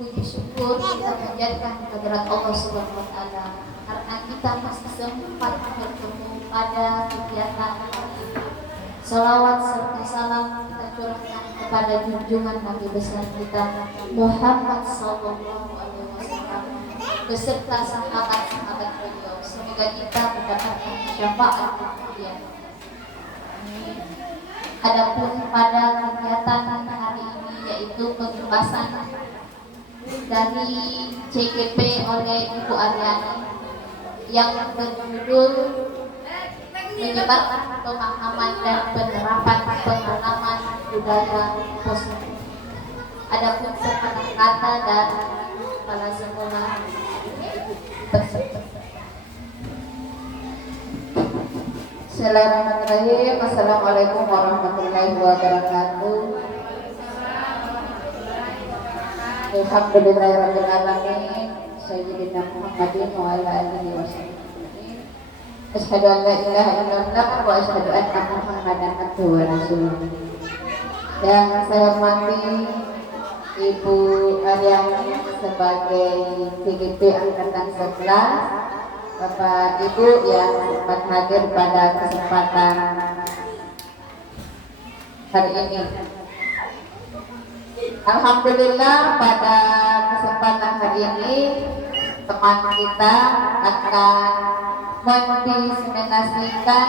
Puji syukur kita panjatkan kehadirat Allah Subhanahu wa Ta'ala karena kita masih sempat bertemu pada kegiatan hari ini. Salawat serta salam kita curahkan kepada junjungan Nabi besar kita Muhammad Sallallahu Alaihi Wasallam beserta sahabat-sahabat beliau. Semoga kita mendapatkan syafaat dia. Adapun pada kegiatan hari ini yaitu pembahasan dari CGP oleh Ibu Aryani yang berjudul menyebarkan pemahaman dan penerapan pengalaman budaya positif. Adapun sepatah kata dari kepala sekolah tersebut. Bismillahirrahmanirrahim. Assalamualaikum warahmatullahi wabarakatuh. Alhamdulillahirabbil alamin. Sayyidina Muhammadin wa ala alihi wasallam. Asyhadu an la ilaha illallah wa asyhadu anna Muhammadan abduhu wa rasuluh. Yang saya hormati Ibu Aryani sebagai CGP Angkatan 11, Bapak Ibu yang sempat hadir pada kesempatan hari ini. Alhamdulillah pada kesempatan hari ini teman kita akan mendiseminasikan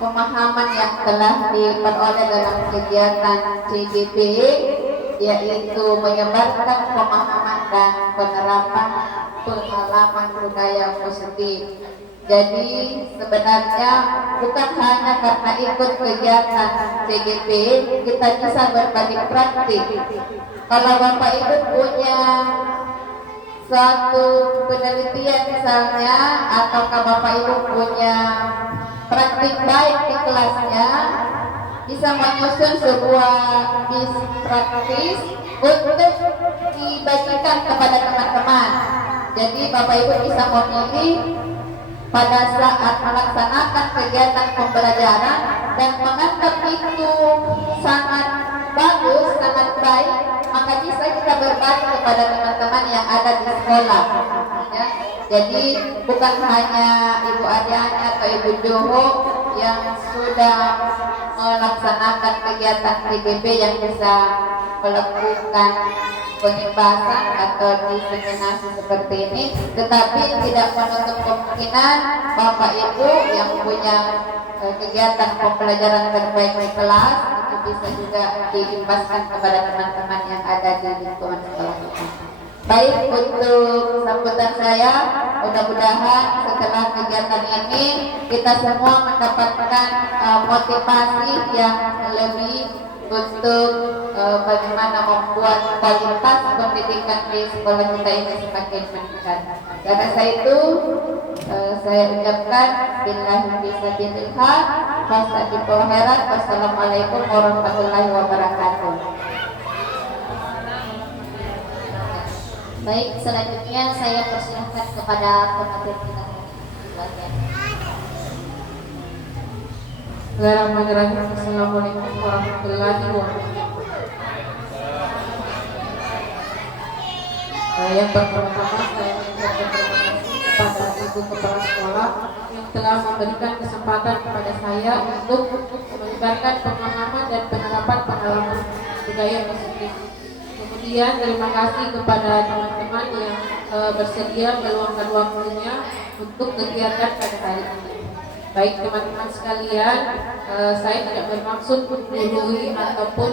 pemahaman yang telah diperoleh dalam kegiatan CGP, yaitu menyebarkan pemahaman dan penerapan pengalaman budaya positif. Jadi sebenarnya bukan hanya karena ikut kegiatan CGP kita bisa berbagi praktik. Kalau Bapak Ibu punya suatu penelitian misalnya, ataukah Bapak Ibu punya praktik baik di kelasnya, bisa menyusun sebuah bis praktis untuk dibagikan kepada teman-teman. Jadi Bapak Ibu bisa memilih pada saat melaksanakan kegiatan pembelajaran dan menganggap itu sangat bagus, sangat baik, maka bisa kita berbagi kepada teman-teman yang ada di sekolah. Ya. Jadi bukan hanya Ibu Aryani atau Ibu Joho yang sudah melaksanakan kegiatan CGP yang bisa melakukan penyebaran atau diseminasi seperti ini, tetapi tidak menutup kemungkinan Bapak Ibu yang punya kegiatan pembelajaran terbaik di kelas itu bisa juga diimbaskan kepada teman-teman yang ada di lingkungan sekolah kita. Baik, untuk sambutan saya, mudah-mudahan setelah kegiatan ini kita semua mendapatkan motivasi yang lebih untuk bagaimana membuat kualitas pendidikan di sekolah kita ini semakin meningkat. Karena saya itu saya ucapkan billahi bismillahirrahmanirrahim. Wassalamualaikum warahmatullahi wabarakatuh. Baik, selanjutnya saya persilahkan kepada pemateri kita. Bismillahirrahmanirrahim. Assalamualaikum warahmatullahi wabarakatuh. Yang pertama saya mengucapkan terima kasih kepada Ibu Kepala Sekolah yang telah memberikan kesempatan kepada saya untuk menyebarkan pemahaman dan penerapan pengalaman budaya positif. Kemudian terima kasih kepada teman-teman yang bersedia meluangkan waktunya untuk kegiatan pada hari ini. Baik teman-teman sekalian, saya tidak bermaksud menggurui ataupun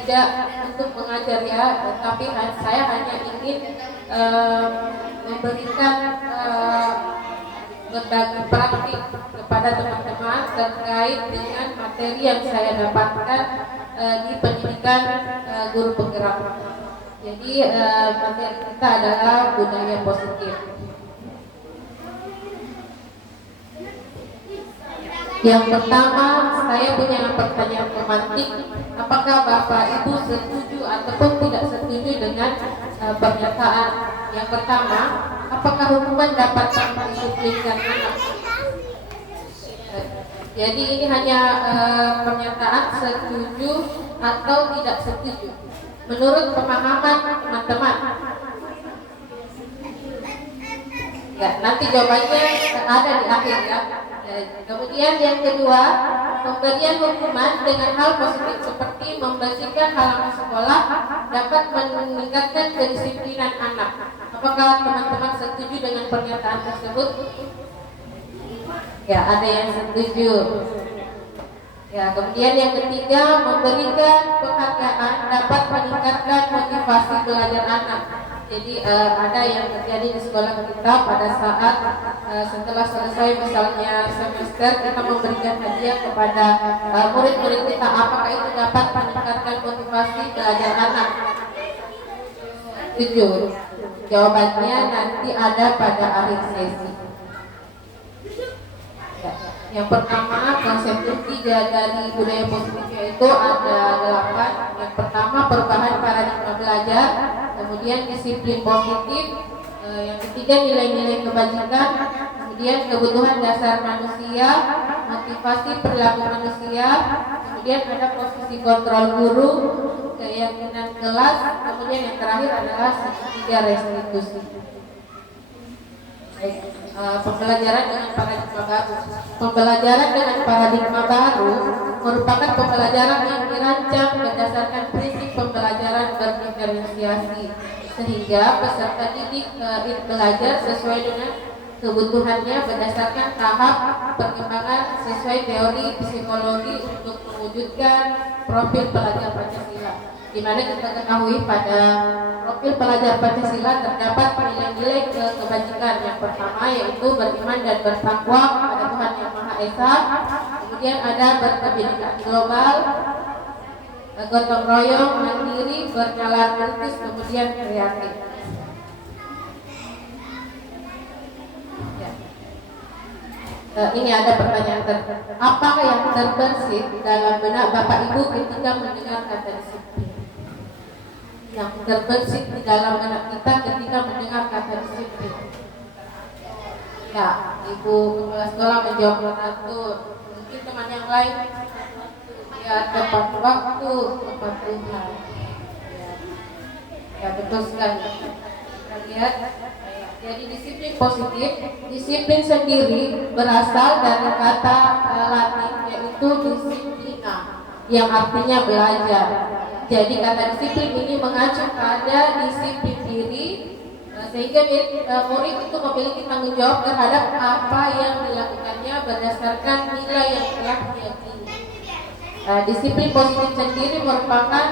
tidak untuk mengajar ya, tapi saya hanya ingin memberikan berbagi praktik kepada teman-teman terkait dengan materi yang saya dapatkan di pendidikan guru penggerak. Jadi materi kita adalah budaya positif. Yang pertama, saya punya pertanyaan pemantik. Apakah Bapak Ibu setuju ataupun tidak setuju dengan pernyataan yang pertama? Apakah hukuman dapat mendisiplinkan anak? Jadi ini hanya pernyataan setuju atau tidak setuju. menurut pemahaman teman-teman? Ya, nanti jawabannya ada di akhir ya. Kemudian yang kedua, pemberian hukuman dengan hal positif seperti membersihkan halaman sekolah dapat meningkatkan kedisiplinan anak. Apakah teman-teman setuju dengan pernyataan tersebut? Ya, ada yang setuju. Ya, kemudian yang ketiga, memberikan penghargaan dapat meningkatkan motivasi belajar anak. Jadi ada yang terjadi di sekolah kita pada saat setelah selesai misalnya semester kita memberikan hadiah kepada murid-murid kita. Apakah itu dapat meningkatkan motivasi belajar anak? Setuju. Jawabannya nanti ada pada akhir sesi. Ya. Yang pertama, konsep ketiga dari budaya positif yaitu ada 8. Yang pertama, perubahan paradigma belajar, kemudian disiplin positif, yang ketiga nilai-nilai kebajikan, kemudian kebutuhan dasar manusia, motivasi perilaku manusia, kemudian ada posisi kontrol guru, keyakinan kelas, kemudian yang terakhir adalah segitiga restitusi. Pembelajaran dengan paradigma baru. Pembelajaran dengan paradigma baru merupakan pembelajaran yang dirancang berdasarkan prinsip pembelajaran berdiferensiasi, sehingga peserta didik belajar sesuai dengan kebutuhannya berdasarkan tahap perkembangan sesuai teori psikologi untuk mewujudkan profil pelajar Pancasila. Di mana kita ketahui pada profil pelajar Pancasila terdapat nilai-nilai kebajikan. Yang pertama yaitu beriman dan bertakwa kepada Tuhan Yang Maha Esa. Kemudian ada berkebinekaan global, gotong royong, mandiri, bernalar kritis, kemudian kreatif. Ini ada pertanyaan apakah yang terbersih dalam benak Bapak Ibu ketika mendengar kata disiplin? Yang terbersih di dalam benak kita ketika mendengar kata disiplin. Ya, Ibu kepala sekolah menjawab teratur. Mungkin teman yang lain ya tepat waktu, tepat Tuhan. Ya betul sekali. Kita lihat. Jadi disiplin positif, disiplin sendiri berasal dari kata Latin yaitu disiplina yang artinya belajar. Jadi kata disiplin ini mengacu pada disiplin diri sehingga murid itu memiliki tanggung jawab terhadap apa yang dilakukannya berdasarkan nilai yang telah diyakini. Disiplin positif sendiri merupakan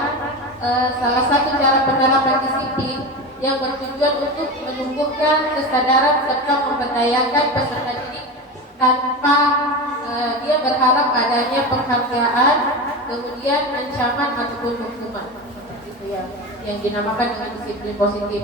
salah satu cara penerapan disiplin yang bertujuan untuk menumbuhkan kesadaran serta memberdayakan peserta didik tanpa dia berharap adanya penghargaan, kemudian ancaman ataupun hukuman. Itu yang dinamakan dengan disiplin positif.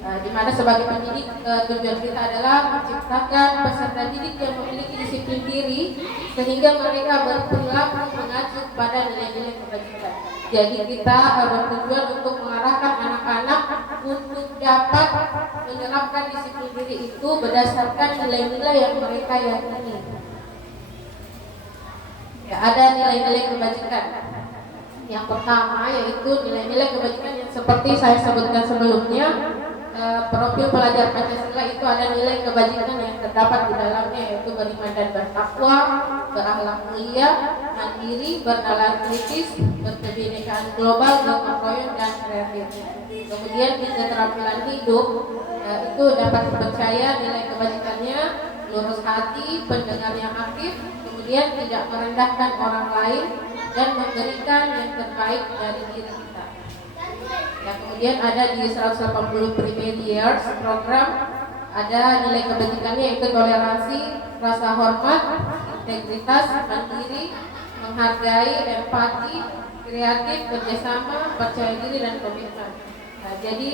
Di mana sebagai pendidik tujuan kita adalah menciptakan peserta didik yang memiliki disiplin diri sehingga mereka berperilaku mengacu pada nilai-nilai kebajikan. Jadi kita bertujuan untuk mengarahkan anak-anak untuk dapat menerapkan disiplin diri itu berdasarkan nilai-nilai yang mereka yakini. Ya, ada nilai-nilai kebajikan. Yang pertama yaitu nilai-nilai kebajikan yang seperti saya sebutkan sebelumnya. Profil pelajar Pancasila itu ada nilai kebajikan yang terdapat di dalamnya yaitu beriman dan bertakwa, berakhlak mulia, mandiri, bernalar kritis, berkebinekaan global, gotong royong dan kreatif. Kemudian di keterampilan hidup itu dapat dipercaya nilai kebajikannya lurus hati, pendengar yang aktif, kemudian tidak merendahkan orang lain dan memberikan yang terbaik dari diri kita. Ya, kemudian ada di 180 primary years program ada nilai kebajikannya yaitu toleransi, rasa hormat, integritas, mandiri, menghargai, empati, kreatif, kerjasama, percaya diri dan komitmen. Nah, jadi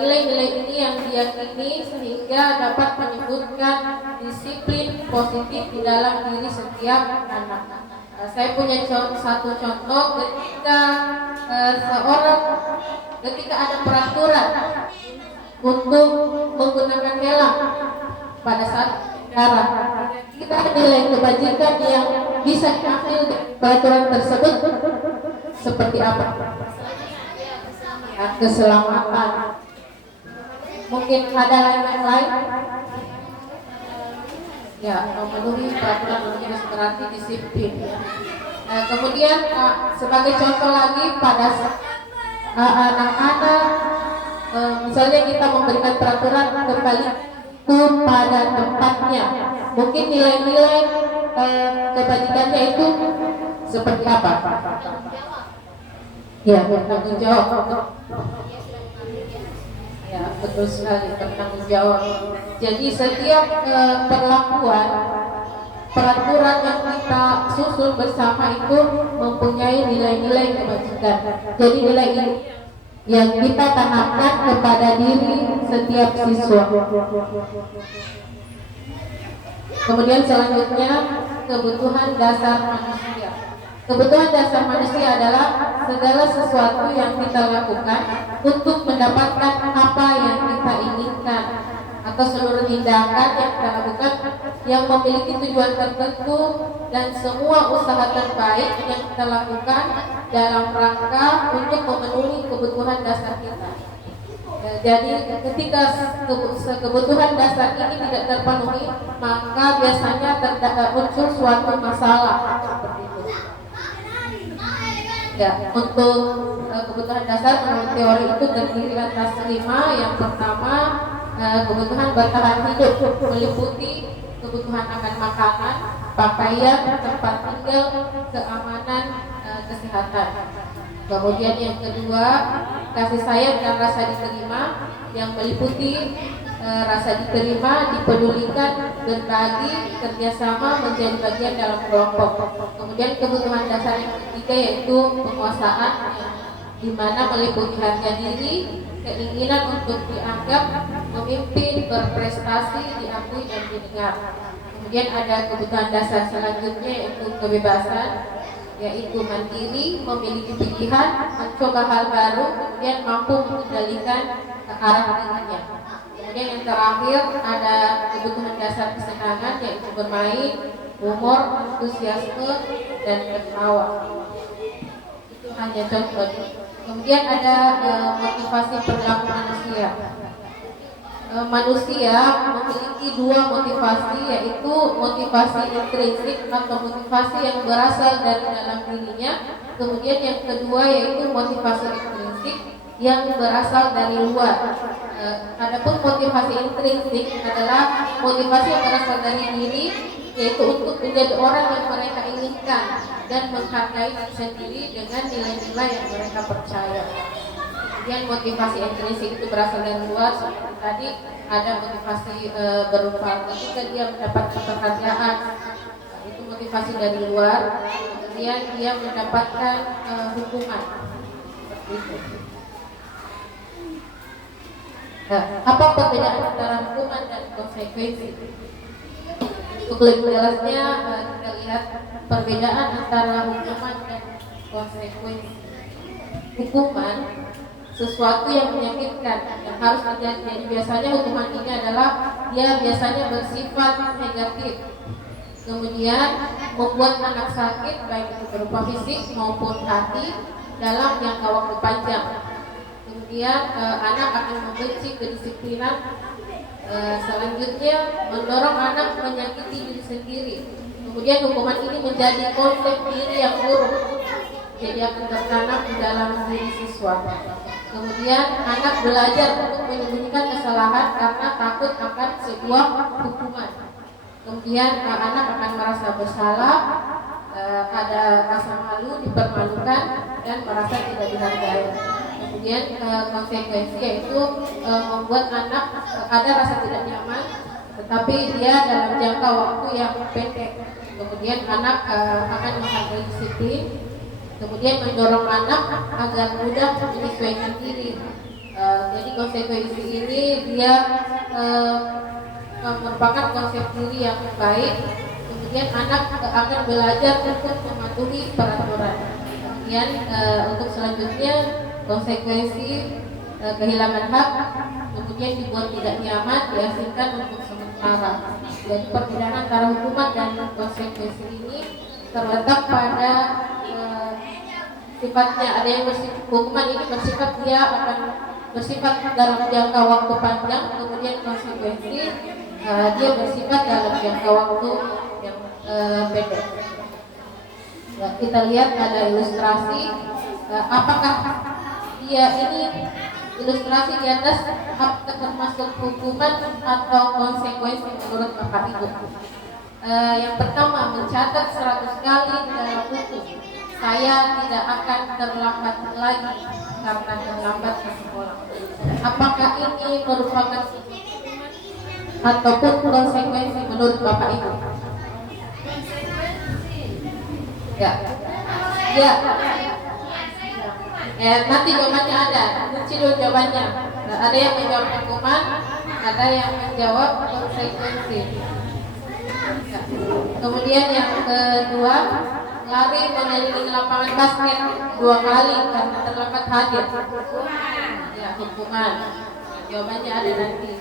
nilai-nilai ini yang diyakini sehingga dapat menyebutkan disiplin positif di dalam diri setiap anak. Saya punya satu contoh ketika ada peraturan untuk menggunakan helm pada saat sekarang, kita nilai kebajikan yang bisa diambil dari peraturan tersebut seperti apa? dan keselamatan. Mungkin ada yang lain? Ya, memenuhi peraturan harus berarti disiplin. Ya. Kemudian sebagai contoh lagi pada anak-anak, misalnya kita memberikan peraturan kembali pada tempatnya. Mungkin nilai-nilai kebajikannya itu seperti apa? Ya, bertanggung jawab. Ya, betul sekali, bertanggung jawab. Jadi setiap peraturan yang kita susun bersama itu mempunyai nilai-nilai kebajikan. Jadi nilai ini yang kita tanamkan kepada diri setiap siswa. Kemudian selanjutnya kebutuhan dasar manusia. Kebutuhan dasar manusia adalah segala sesuatu yang kita lakukan untuk mendapatkan apa yang kita inginkan, atau seluruh tindakan yang kita lakukan yang memiliki tujuan tertentu, dan semua usaha terbaik yang kita lakukan dalam rangka untuk memenuhi kebutuhan dasar kita. Jadi ketika kebutuhan dasar ini tidak terpenuhi, maka biasanya muncul suatu masalah seperti itu. Ya, untuk kebutuhan dasar menurut teori itu terdiri atas 5. Yang pertama, kebutuhan bertahan hidup, meliputi kebutuhan akan makanan, pakaian, tempat tinggal, keamanan, kesehatan. Kemudian yang kedua, kasih sayang dan rasa diterima, yang meliputi rasa diterima, dipedulikan, berbagi, kerjasama, menjadi bagian dalam kelompok. Kemudian kebutuhan dasar yang ketiga yaitu penguasaan, di mana meliputi harga diri, keinginan untuk dianggap, memimpin, berprestasi, diakui dan didengar. Kemudian ada kebutuhan dasar selanjutnya yaitu kebebasan, yaitu mandiri, memiliki pilihan, mencoba hal baru, kemudian mampu mengendalikan arah dirinya. Kemudian yang terakhir ada kebutuhan dasar kesenangan, yaitu bermain, humor, antusiasme, dan ketawa. Itu hanya contoh. Kemudian ada motivasi perilaku manusia. Manusia memiliki 2 motivasi, yaitu motivasi intrinsik atau motivasi yang berasal dari dalam dirinya. Kemudian yang kedua yaitu motivasi ekstrinsik yang berasal dari luar. Adapun motivasi intrinsik adalah motivasi yang berasal dari diri, yaitu untuk menjadi orang yang mereka inginkan dan menghargai diri sendiri dengan nilai-nilai yang mereka percaya. Kemudian motivasi intrinsik itu berasal dari luar, seperti tadi ada motivasi berupa ketika dia mendapat pekerjaan, itu motivasi dari luar. Kemudian dia mendapatkan hukuman, seperti itu. Apa perbedaan antara hukuman dan konsekuensi? Untuk lebih jelasnya kita lihat perbedaan antara hukuman dan konsekuensi. Hukuman sesuatu yang menyakitkan yang harus terjadi. Jadi biasanya hukuman ini adalah dia biasanya bersifat negatif. Kemudian membuat anak sakit baik itu berupa fisik maupun hati dalam jangka waktu panjang. Kemudian anak akan membenci kedisiplinan. Selanjutnya mendorong anak menyakiti diri sendiri. Kemudian hukuman ini menjadi konsep diri yang buruk, jadi akan tertanam di dalam diri siswa. Kemudian anak belajar untuk menyembunyikan kesalahan karena takut akan sebuah hukuman. Kemudian anak akan merasa bersalah, ada rasa malu, dipermalukan, dan merasa tidak dihargai. Kemudian konsekuensi yaitu membuat anak ada rasa tidak nyaman, tetapi dia dalam jangka waktu yang pendek. Kemudian anak akan menghargai disiplin. Kemudian mendorong anak agar mudah menyesuaikan diri. Jadi konsekuensi ini dia merupakan konsep diri yang baik. Kemudian anak akan belajar untuk mematuhi peraturan. Kemudian untuk selanjutnya konsekuensi kehilangan hak, kemudian dibuat tidak nyaman, diasingkan untuk sementara. Jadi perbedaan antara hukuman dan konsekuensi ini terletak pada sifatnya, ada yang bersifat hukuman ini bersifat dia akan bersifat dalam jangka waktu panjang, kemudian konsekuensi dia bersifat dalam jangka waktu yang pendek. Ya, kita lihat ada ilustrasi, apakah dia ini ilustrasi di atas apakah termasuk hukuman atau konsekuensi menurut Bapak Ibu. Yang pertama, mencatat 100 kali dalam buku, saya tidak akan terlambat lagi karena terlambat ke sekolah. Apakah ini merupakan ataupun konsekuensi menurut Bapak Ibu? Ya, ya. Nanti jawabannya ada. Kunci dulu jawabannya. Ada yang menjawab hukuman, ada yang menjawab konsekuensi. Ya. Kemudian yang kedua, lari mengelilingi lapangan basket 2 kali karena terlambat hadir. Ya, hukuman. Jawabannya ada nanti.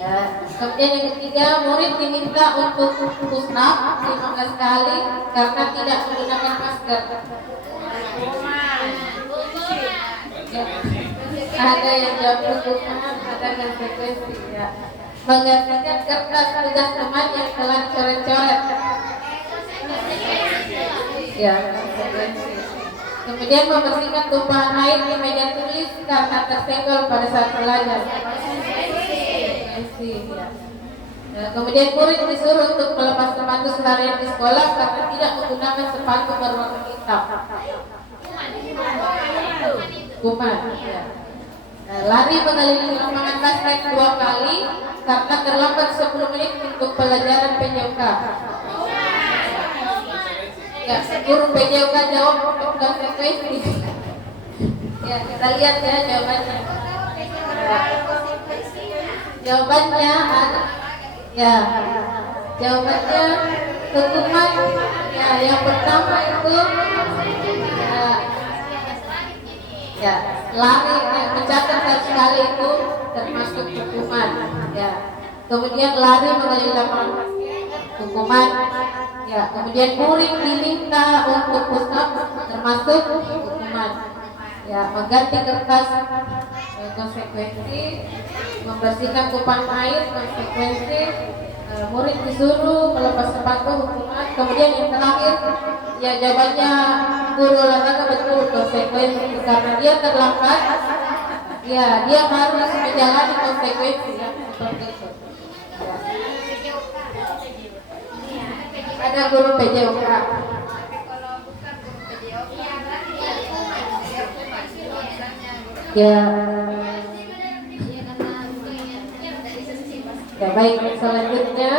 Ya. Kemudian yang ketiga, murid diminta untuk push up 15 kali karena tidak menggunakan masker. Ya. Ada yang jawab hukuman, ada konsekuensi. Ya. Menggantikan kertas tugas teman yang telah dicoret-coret. Ya, konsekuensi. Kemudian membersihkan tumpahan air di meja tulis karena tersenggol pada saat belajar. Ya. Kemudian murid disuruh untuk melepas sepatu seharian di sekolah karena tidak menggunakan sepatu berwarna hitam. Hukuman. Ya. Lari mengelilingi lapangan basket 2 kali karena terlambat 10 menit untuk pelajaran PJK. Ya, guru PJK jawab untuk konsekuensi. Ya, kita lihat ya jawabannya. Jawabannya ada. Ya, jawabannya hukuman. Ya, yang pertama itu ya, lari mencatat 100 kali itu termasuk hukuman. Ya, kemudian lari mengelilingi lapangan hukuman. Ya, kemudian murid diminta untuk push up termasuk hukuman. Ya, mengganti kertas konsekuensi, membersihkan tumpahan air konsekuensi, murid disuruh melepas sepatu hukuman. Kemudian yang terakhir, ya jawabannya guru olahraga betul konsekuensi karena dia terlambat. Ya, dia harus menjalani konsekuensi ya, seperti itu. Ada guru PJOK. Ya. Ya baik, selanjutnya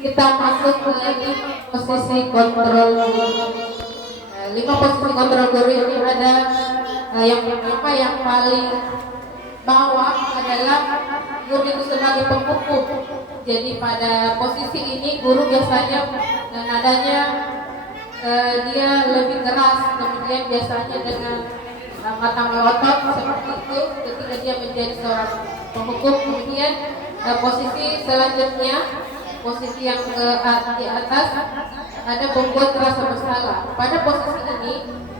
kita masuk ke posisi kontrol. 5 posisi kontrol guru ini ada yang pertama yang paling bawah adalah guru itu sebagai pemukul. Jadi pada posisi ini guru biasanya nadanya dia lebih keras, kemudian biasanya dengan mata melotot seperti itu ketika dia menjadi seorang pemukul. Kemudian posisi selanjutnya, posisi yang di atas ada pembuat rasa bersalah. Pada posisi ini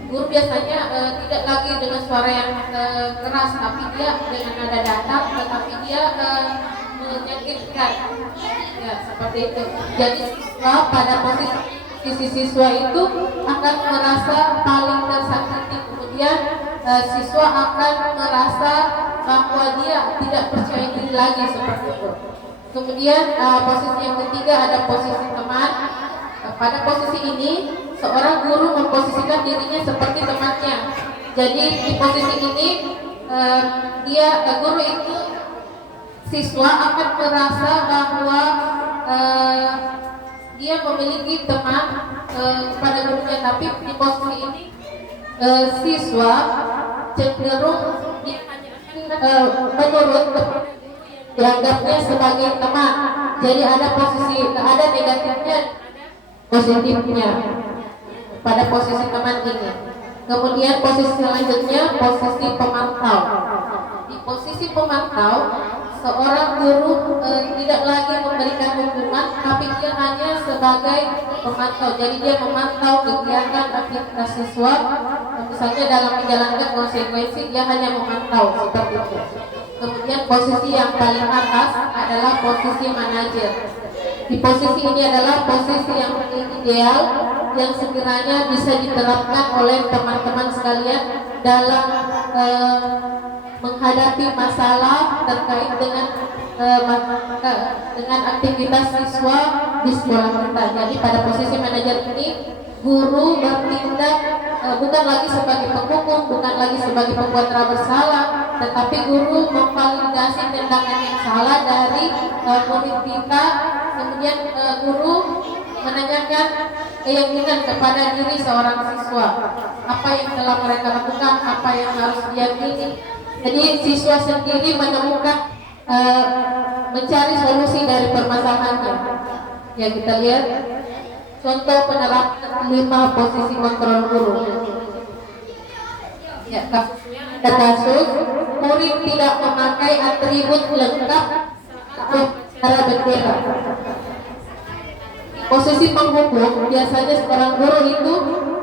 guru biasanya tidak lagi dengan suara yang keras, tapi dia dengan nada datar, tetapi dia menyakitkan. Ya, seperti itu. Jadi siswa pada posisi siswa itu akan merasa paling tersakiti. Kemudian siswa akan merasa bahwa dia tidak percaya diri lagi seperti itu. Kemudian posisi yang ketiga ada posisi teman. Pada posisi ini seorang guru memposisikan dirinya seperti temannya. Jadi di posisi ini guru itu siswa akan merasa bahwa dia memiliki teman pada gurunya, tapi di posisi ini siswa cenderung menurut dianggapnya sebagai teman. Jadi ada negatifnya, positifnya pada posisi teman ini. Kemudian posisi selanjutnya posisi pemantau. Di posisi pemantau seorang guru tidak lagi memberikan hukuman, tapi dia hanya sebagai pemantau. Jadi dia memantau kegiatan aktivitas siswa, misalnya dalam menjalankan konsekuensi dia hanya memantau seperti itu. Kemudian posisi yang paling atas adalah posisi manajer. Di posisi ini adalah posisi yang ideal yang sekiranya bisa diterapkan oleh teman-teman sekalian dalam menghadapi masalah terkait dengan aktivitas siswa di sekolah kita. Jadi pada posisi manajer ini guru bertindak bukan lagi sebagai penghukum, bukan lagi sebagai pembuat bersalah, tetapi guru memvalidasi tindakan yang salah dari murid kita. Kemudian guru menanyakan keyakinan kepada diri seorang siswa, apa yang telah mereka lakukan, apa yang harus diyakini. Jadi siswa sendiri menemukan mencari solusi dari permasalahannya. Ya, kita lihat contoh penerapan 5 posisi kontrol guru. Ya, kasus murid tidak memakai atribut lengkap atau cara bendera. Posisi penghukum biasanya seorang guru itu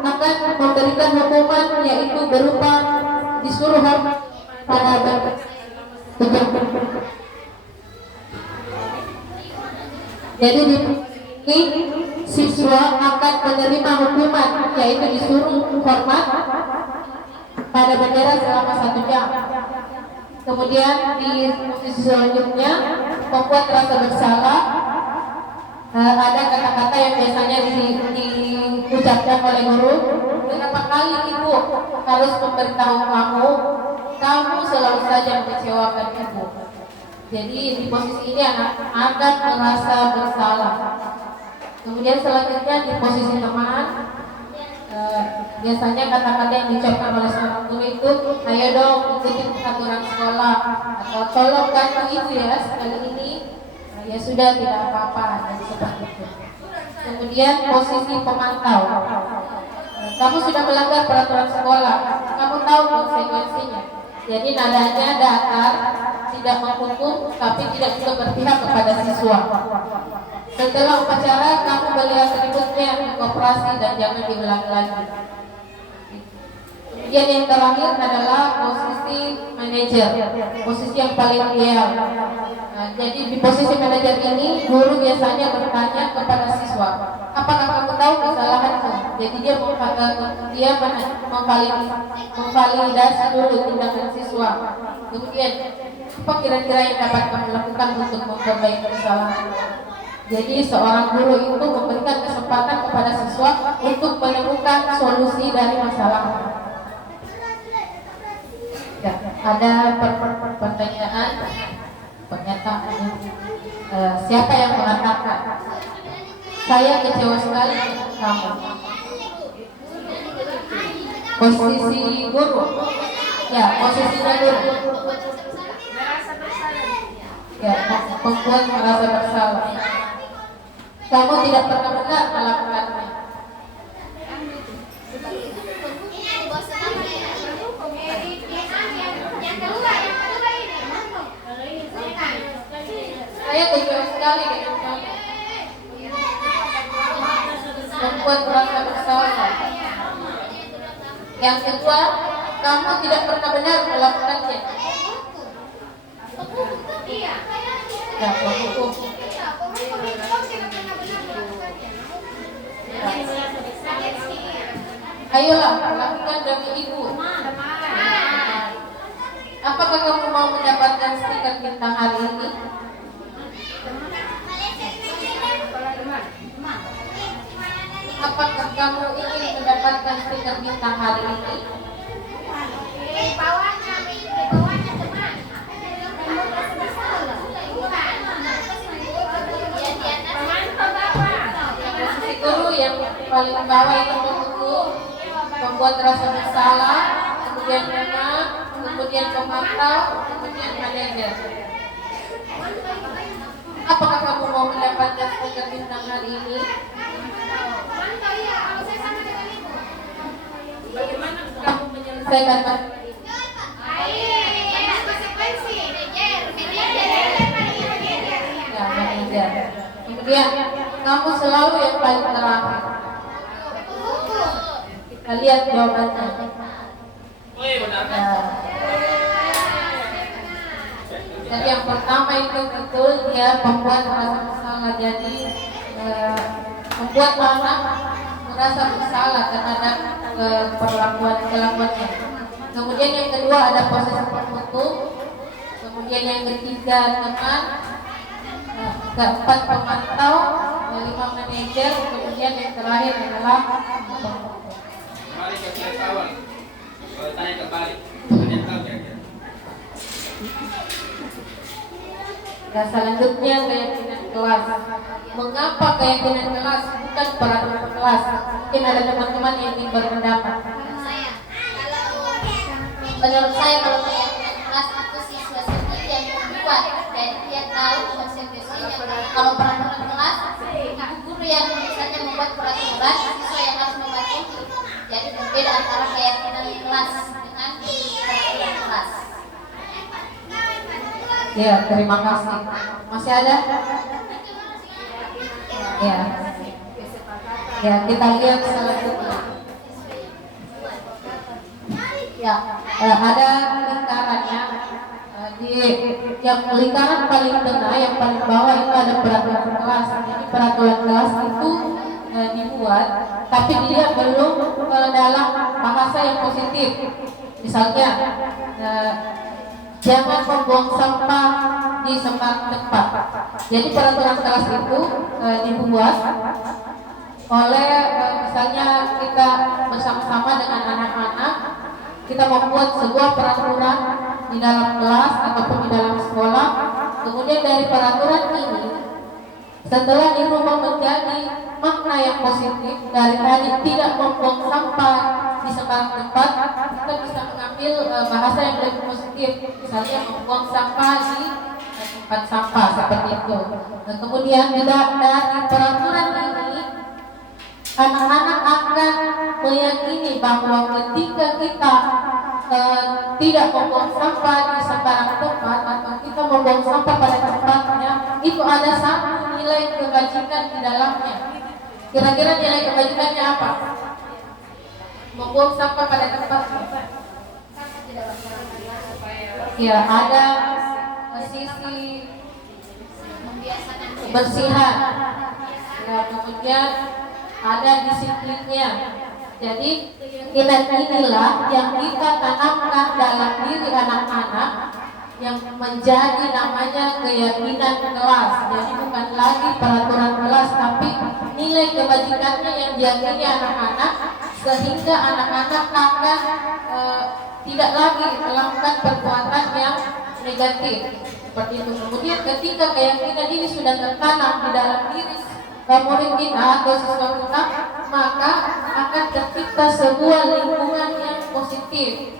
akan memberikan hukuman, yaitu berupa disuruh hormat pada jadi di siswa akan menerima hukuman, yaitu disuruh hormat pada bendera selama 1 jam. Kemudian di posisi selanjutnya membuat rasa bersalah. Ada kata-kata yang biasanya diucapkan oleh guru, berapa kali ibu harus memberitahu kamu selalu saja mengecewakan ibu. Jadi di posisi ini anak akan merasa bersalah. Kemudian selanjutnya di posisi teman, biasanya kata-kata yang diucapkan oleh seorang guru itu, ayo dong ikuti peraturan sekolah, atau tolong bantu ibu ya sekali ini. Ya sudah, tidak apa-apa, jadi seperti itu. Kemudian posisi pemantau, kamu sudah melanggar peraturan sekolah, kamu tahu konsekuensinya. Jadi nadanya datar, tidak menghukum, tapi tidak juga berpihak kepada siswa. Setelah upacara, kamu beli atributnya, koperasi, dan jangan diulangi lagi. Kemudian yang terakhir adalah posisi manajer, posisi yang paling ideal. Jadi di posisi manajer ini, guru biasanya bertanya kepada siswa, apakah kamu tahu kesalahanmu? Jadi dia memvalidasi dulu tindakan siswa. Kemudian apa kira-kira yang dapat kamu lakukan untuk memperbaiki kesalahan? Jadi seorang guru itu memberikan kesempatan kepada siswa untuk menemukan solusi dari masalah. Ya, ada pertanyaan, pernyataan. Siapa yang mengatakan saya kecewa sekali dengan kamu? Posisi guru. Ya, posisinya guru. Ya, membuat merasa bersalah. Kamu tidak pernah benar melakukannya. Saya kecewa sekali dengan kamu. Membuat merasa bersalah. Yang kedua, kamu tidak pernah benar melakukannya. Ya, penghukum. Ayolah, lakukan demi ibu. Apakah kamu mau mendapatkan stiker bintang hari ini? Apakah kamu ingin mendapatkan stiker bintang hari ini? Posisi guru yang paling bawah itu penghukum, membuat rasa bersalah, kemudian menang, kemudian pemantau, kemudian manajer. Apakah kamu mau mendapatkan stiker bintang hari ini? Bagaimana kamu menyelesaikan masalah ini? Ya, manajer. Kemudian kamu selalu yang paling terakhir. Kita lihat jawabannya. Jadi yang pertama itu betul, dia membuat merasa bersalah. Jadi membuat anak merasa bersalah terhadap kelakuannya. Kemudian yang kedua ada posisi tertentu. Kemudian yang ketiga teman. Keempat pemantau, kelima manajer. Kemudian yang terakhir adalah Kembali ke slide awal. Tanya kembali. Ada yang tahu kira-kira? dan selanjutnya keyakinan kelas. Mengapa keyakinan kelas bukan peraturan kelas? Mungkin ada teman-teman yang ingin berpendapat. Menurut saya kalau keyakinan kelas itu siswa sendiri yang membuat, jadi dia tahu konsekuensinya. Kalau peraturan kelas, guru yang misalnya membuat peraturan, siswa yang harus mematuhi. Jadi berbeda antara keyakinan kelas dengan peraturan kelas. Ya, terima kasih. Masih ada? Ya. Ya, kita lihat selanjutnya. Ya, ada lingkarannya. Di yang lingkaran paling tengah, yang paling bawah itu ada peraturan kelas. Jadi peraturan kelas itu dibuat, tapi dia belum dalam bahasa yang positif. Misalnya, jangan membuang sampah di sembarang tempat. Jadi peraturan kelas itu dibuat oleh misalnya kita bersama-sama dengan anak-anak, kita membuat sebuah peraturan di dalam kelas ataupun di dalam sekolah. Kemudian dari peraturan ini, setelah dirubah menjadi makna yang positif, dari tadi tidak membuang sampah di sembarang tempat, kita bisa mengambil bahasa yang lebih positif, misalnya membuang sampah di tempat sampah seperti itu. Dan kemudian juga dari peraturan ini, anak-anak akan meyakini bahwa ketika kita tidak membuang sampah di sembarang tempat atau kita membuang sampah pada tempatnya, itu ada satu nilai kebajikan di dalamnya. Kira-kira nilai kebajikannya apa? Membuang sampah pada tempatnya. Ya, ada sisi kebersihan. Ya, kemudian ada disiplinnya. Jadi keyakinan inilah yang kita tanamkan dalam diri anak-anak yang menjadi namanya keyakinan kelas. Jadi bukan lagi peraturan kelas, tapi nilai kebajikannya yang diyakini anak-anak, sehingga anak-anak akan tidak lagi melakukan perbuatan yang negatif seperti itu. Kemudian ketika keyakinan ini sudah tertanam di dalam diri murid kita atau siswa kita, maka akan tercipta sebuah lingkungan yang positif.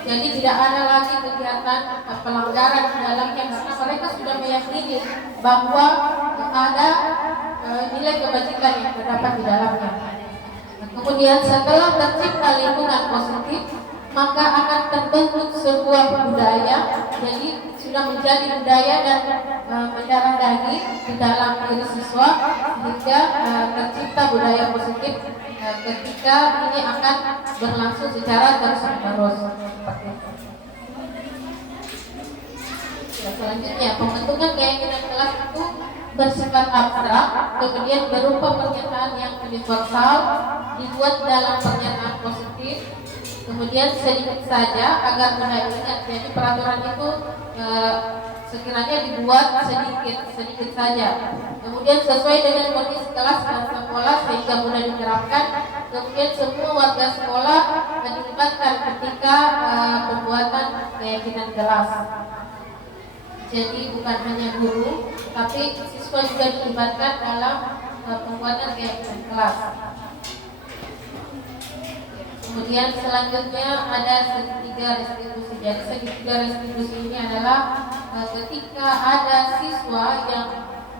Jadi tidak ada lagi kegiatan pelanggaran di dalamnya, karena mereka sudah meyakini bahwa ada nilai kebajikan yang terdapat di dalamnya. Kemudian setelah tercipta lingkungan positif, maka akan terbentuk sebuah budaya. Jadi sudah menjadi budaya dan mendarah daging di dalam diri siswa, hingga tercipta budaya positif ketika ini akan berlangsung secara terus-menerus. Selanjutnya, pembentukan keyakinan kelas itu bersifat abstrak, kemudian berupa pernyataan yang universal, dibuat dalam pernyataan positif, kemudian sedikit saja agar mudah diingat. Jadi peraturan itu sekiranya dibuat sedikit saja, kemudian sesuai dengan kondisi kelas dan sekolah sehingga mudah diterapkan. Kemudian semua warga sekolah dilibatkan ketika pembuatan keyakinan kelas. Jadi bukan hanya guru, tapi siswa juga dilibatkan dalam pembuatan keyakinan kelas. Kemudian selanjutnya ada segitiga restitusi. Jadi segitiga restitusi ini adalah ketika ada siswa yang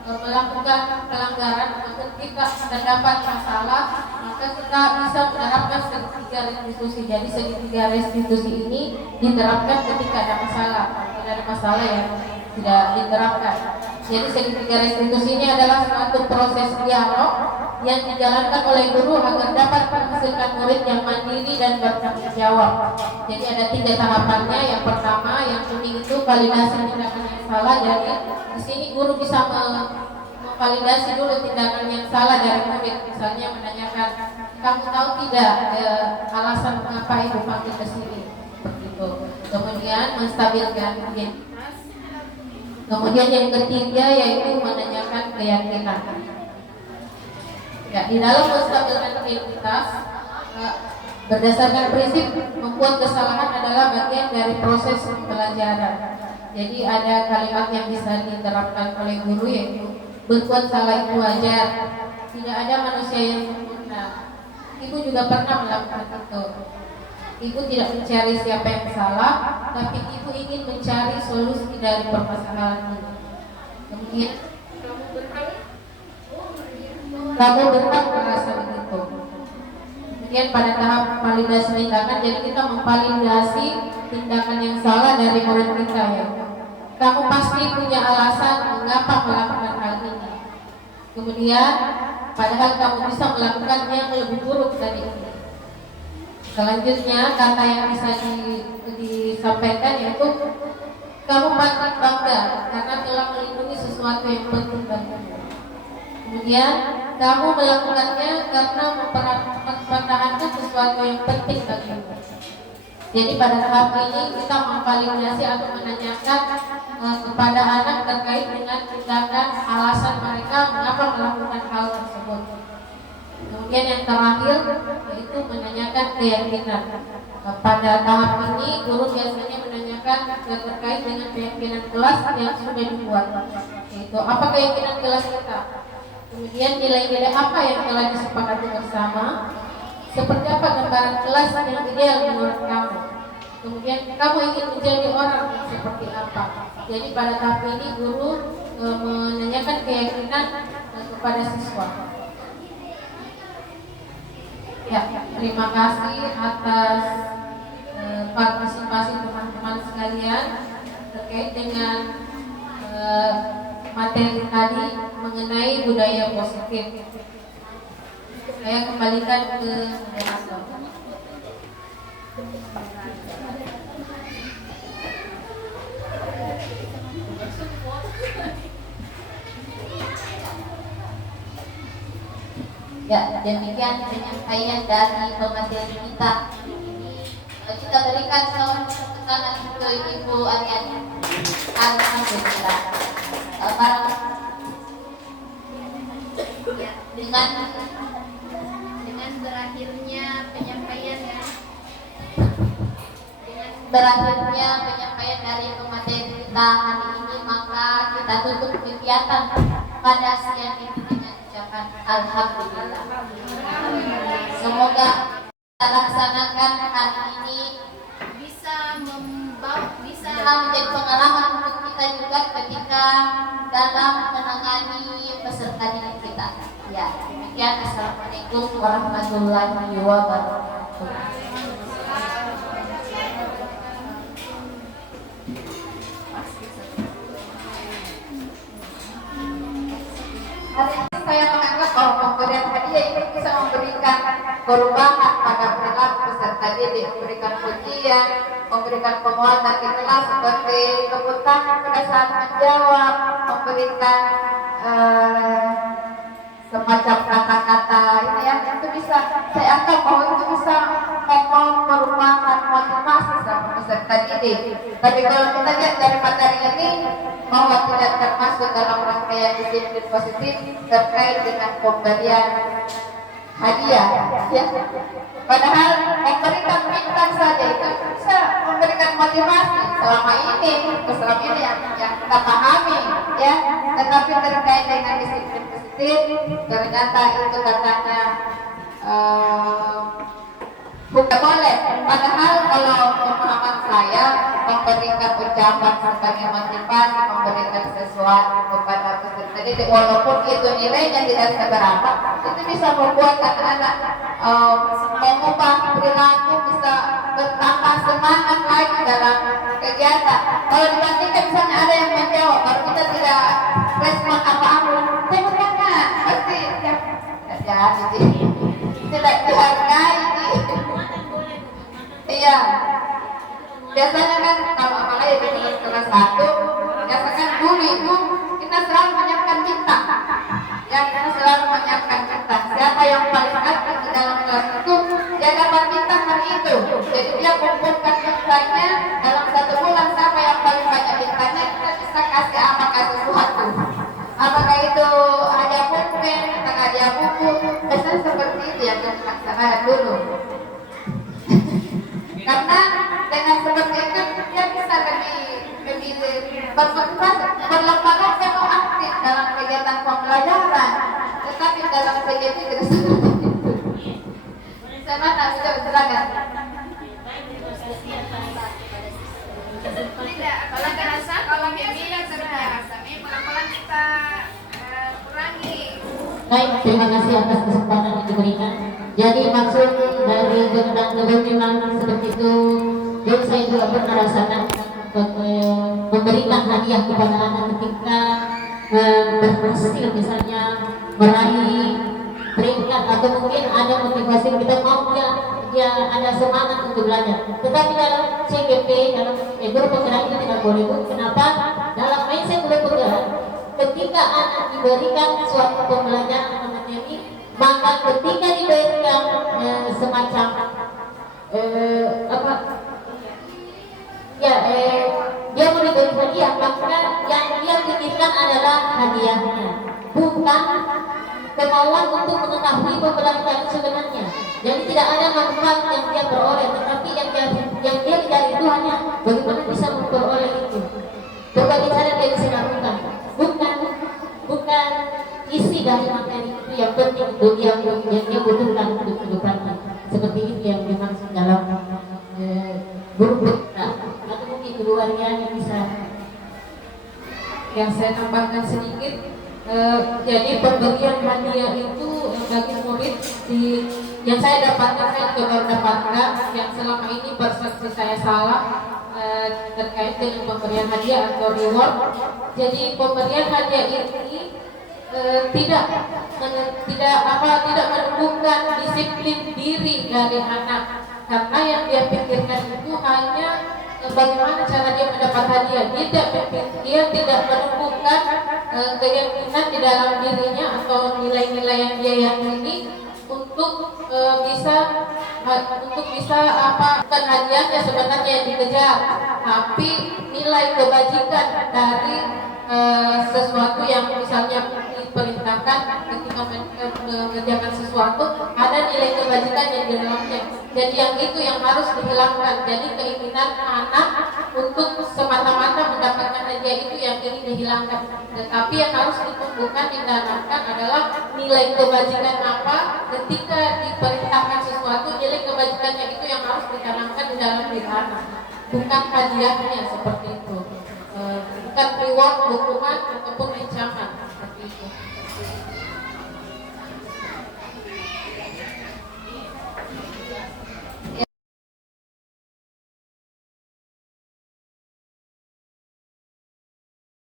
melakukan pelanggaran atau ketika terdapat masalah, maka kita bisa menerapkan segitiga restitusi. Jadi segitiga restitusi ini diterapkan ketika ada masalah. Tidak ada masalah yang tidak diterapkan. Jadi segitiga restitusi ini adalah suatu proses dialog yang dijalankan oleh guru agar dapat menghasilkan murid yang mandiri dan bertanggung jawab. Jadi ada 3 tahapannya. Yang pertama, yang kuning itu validasi tindakan yang salah. Jadi di sini guru bisa memvalidasi dulu tindakan yang salah dari murid. Misalnya menanyakan, kamu tahu tidak alasan mengapa ibu panggil ke sini? Begitu. Kemudian menstabilkan identitas. Kemudian yang ketiga yaitu menanyakan keyakinan. Ya, di dalam menstabilkan identitas, berdasarkan prinsip membuat kesalahan adalah bagian dari proses pembelajaran. Jadi ada kalimat yang bisa diterapkan oleh guru yaitu berbuat salah itu wajar. Tidak ada manusia yang sempurna. Ibu juga pernah melakukan itu. Ibu tidak mencari siapa yang salah, tapi ibu ingin mencari solusi dari permasalahan ini. Kemudian kamu berhak merasa begitu. Kemudian pada tahap validasi tindakan, jadi kita memvalidasi tindakan yang salah dari murid kita ya. Kamu pasti punya alasan mengapa melakukan hal ini. Kemudian padahal kamu bisa melakukan yang lebih buruk dari ini. Selanjutnya kata yang bisa disampaikan yaitu kamu patut bangga karena telah melindungi sesuatu yang penting bagimu. Kemudian kamu melakukannya karena mempertahankan sesuatu yang penting bagimu. Jadi pada tahap ini kita memvalidasi atau menanyakan kepada anak terkait dengan tindakan alasan mereka mengapa melakukan hal tersebut. Kemudian yang terakhir yaitu menanyakan keyakinan. Pada tahap ini guru biasanya menanyakan terkait dengan keyakinan kelas yang sudah dibuat. Yaitu apa keyakinan kelas kita? Kemudian nilai-nilai apa yang telah disepakati bersama? Seperti apa gambaran kelas yang ideal menurut kamu? Kemudian kamu ingin menjadi orang yang seperti apa? Jadi pada tahap ini guru menanyakan keyakinan kepada siswa. Ya, terima kasih atas partisipasi teman-teman sekalian terkait dengan materi tadi mengenai budaya positif. Saya kembalikan ke moderator. Ya, demikian penyampaian dari pemateri kita. Kita berikan salam tepuk tangan untuk Ibu Ariani. Alhamdulillah. Dengan berakhirnya penyampaian dari pemateri kita hari ini, maka kita tutup kegiatan pada siang ini dengan ucapan alhamdulillah. Semoga kita laksanakan hari ini bisa menjadi pengalaman untuk kita juga ketika dalam menangani peserta didik kita. Ya, demikian. Assalamualaikum warahmatullahi wabarakatuh. Hari ini saya menganggap bahwa pemberian hadiah ini bisa memberikan perubahan pada perilaku peserta didik, memberikan pujian, memberikan penguatan di kelas seperti tepuk tangan pada saat menjawab, memberikan semacam kata-kata ini ya, itu bisa saya anggap bahwa itu bisa membangun perubahan motivasi sama peserta didik. Tapi kalau kita lihat dari materi ini bahwa tidak termasuk dalam rangkaian disiplin positif terkait dengan pemberian hadiah ya. Padahal memberikan bintang saja itu bisa memberikan motivasi selama ini yang kita pahami ya. Tetapi terkait dengan disiplin positif ternyata itu katanya bukan boleh. Padahal kalau pemahaman saya memberikan ucapan sebagai motivasi, memberikan sesuatu kepada peserta didik walaupun itu nilainya tidak seberapa, itu bisa membuat anak-anak mengubah perilaku, bisa bertambah semangat lagi dalam kegiatan. Kalau dibandingkan misalnya ada yang menjawab baru kita tidak respon apa-apa, tepuk tangan pasti ya tidak dihargai. Iya, biasanya kan kalau apalagi di kelas 1, biasanya dulu itu kita selalu menyiapkan bintang. Ya, kita selalu menyiapkan bintang. Siapa yang paling aktif di dalam kelas itu, dia dapat bintang hari itu. Jadi dia kumpulkan bintangnya dalam 1 bulan. Siapa yang paling banyak bintangnya, kita bisa kasih sesuatu. Apakah itu hadiah pulpen, atau hadiah buku, biasanya seperti itu yang kita laksanakan dulu. Karena dengan seperti itu dia bisa lebih bermotivasi, berlomba-lomba mau aktif dalam kegiatan pembelajaran. Tetapi dalam kegiatan itu tidak seperti itu. Sama sudah silakan. Tidak, kalau terasa, kalau bimbingan sudah kami pelan-pelan kita kurangi. Baik, terima kasih atas kesempatan yang diberikan. Jadi maksud dari tentang memang seperti itu, dan saya juga pernah rasakan memberikan hadiah kepada anak ketika berhasil misalnya meraih peringkat atau mungkin ada motivasi kita mau dia ada semangat untuk belajar. Tetapi dalam CGP, dalam guru penggerak itu tidak boleh. Kenapa? Dalam mindset guru penggerak, ketika anak diberikan suatu pembelajaran atau materi, maka ketika diberikan semacam dia mau diberi hadiah, maka yang dia pikirkan adalah hadiahnya, bukan kemauan untuk mengetahui pembelajaran sebenarnya. Jadi tidak ada manfaat yang dia peroleh, tetapi yang dia cari itu hanya bagaimana bisa memperoleh itu, berbagai cara dia bisa lakukan, bukan isi dari materi itu yang penting untuk yang dia butuhkan untuk kehidupannya. Seperti itu yang dimaksud dalam guru atau mungkin keluarganya bisa. Yang saya tambahkan sedikit, jadi pemberian hadiah itu bagi murid yang saya dapatkan, saya juga mendapatkan yang selama ini persepsi saya salah terkait dengan pemberian hadiah atau reward. Jadi pemberian hadiah ini tidak menumbuhkan disiplin diri dari anak, karena yang dia pikirkan itu hanya bagaimana cara dia mendapat hadiah. Dia tidak menumbuhkan keyakinan di dalam dirinya atau nilai-nilai yang dia yakini untuk bisa bukan hadiahnya sebenarnya yang dikejar, tapi nilai kebajikan dari sesuatu yang misalnya diperintahkan ketika mengerjakan sesuatu, ada nilai kebajikan yang di dalamnya. Jadi yang itu yang harus dihilangkan. Jadi keinginan anak untuk semata-mata mendapatkan hadiah itu yang ingin dihilangkan. Tetapi yang harus ditumbuhkan, ditanamkan adalah nilai kebajikan apa ketika diperintahkan sesuatu, nilai kebajikannya itu yang harus ditanamkan di dalam diri anak, bukan hadiahnya seperti itu. Bukan reward, hukuman ataupun ancaman seperti itu.